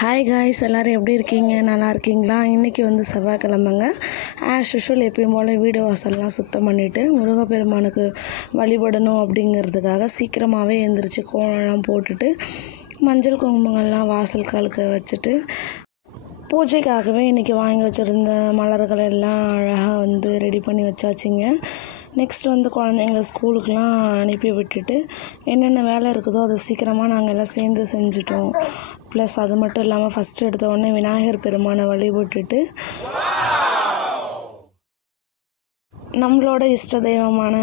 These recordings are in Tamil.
ஹாய் காய்ஸ், எல்லோரும் எப்படி இருக்கீங்க? நல்லா இருக்கீங்களா? இன்றைக்கி வந்து செவ்வாய்க்கிழமைங்க. ஆஸ் யூஷுவல் எப்பயும் போல் வீடு வாசல்லாம் சுத்தம் பண்ணிவிட்டு முருகப்பெருமானுக்கு வழிபடணும் அப்படிங்கிறதுக்காக சீக்கிரமாகவே எழுந்திரிச்சு கோலம்லாம் போட்டுட்டு மஞ்சள் குங்குமங்கள்லாம் வாசல் காலுக்கு வச்சுட்டு பூஜைக்காகவே இன்றைக்கி வாங்கி வச்சுருந்த மலர்கள் எல்லாம் அழகாக வந்து ரெடி பண்ணி வச்சாச்சுங்க. நெக்ஸ்ட் வந்து குழந்தைங்கள ஸ்கூலுக்கெலாம் அனுப்பி விட்டுட்டு என்னென்ன வேலை இருக்குதோ அதை சீக்கிரமாக நாங்கள் எல்லாம் சேர்ந்து செஞ்சிட்டோம். ப்ளஸ் அது மட்டும் இல்லாமல் ஃபஸ்ட்டு எடுத்த உடனே விநாயகர் பெருமானை வழிபட்டுட்டு நம்மளோட இஷ்ட தெய்வமான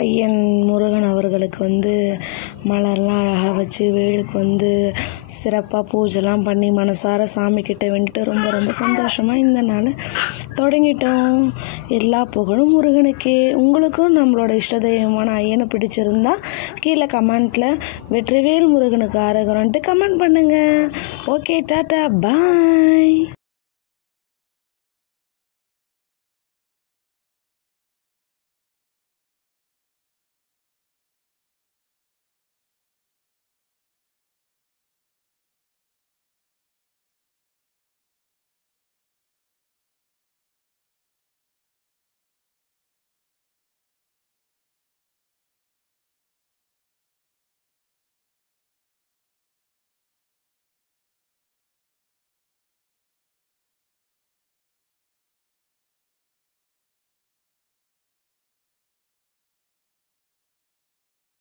ஐயன் முருகன் அவர்களுக்கு வந்து மலர்லாம் அழகாக வச்சு வேலுக்கு வந்து சிறப்பாக பூஜைலாம் பண்ணி மனசார சாமிக்கிட்ட வேண்டிட்டு ரொம்ப ரொம்ப சந்தோஷமாக இந்த நாள் தொடங்கிட்டோம். எல்லா புகழும் முருகனுக்கே. உங்களுக்கும் நம்மளோட இஷ்ட தெய்வமான ஐயனை பிடிச்சிருந்தா கீழே கமெண்ட்டில் வெற்றிவேல் முருகனுக்கு ஆரோகரன்ட்டு கமெண்ட் பண்ணுங்கள். ஓகே, டாட்டா, பாய்.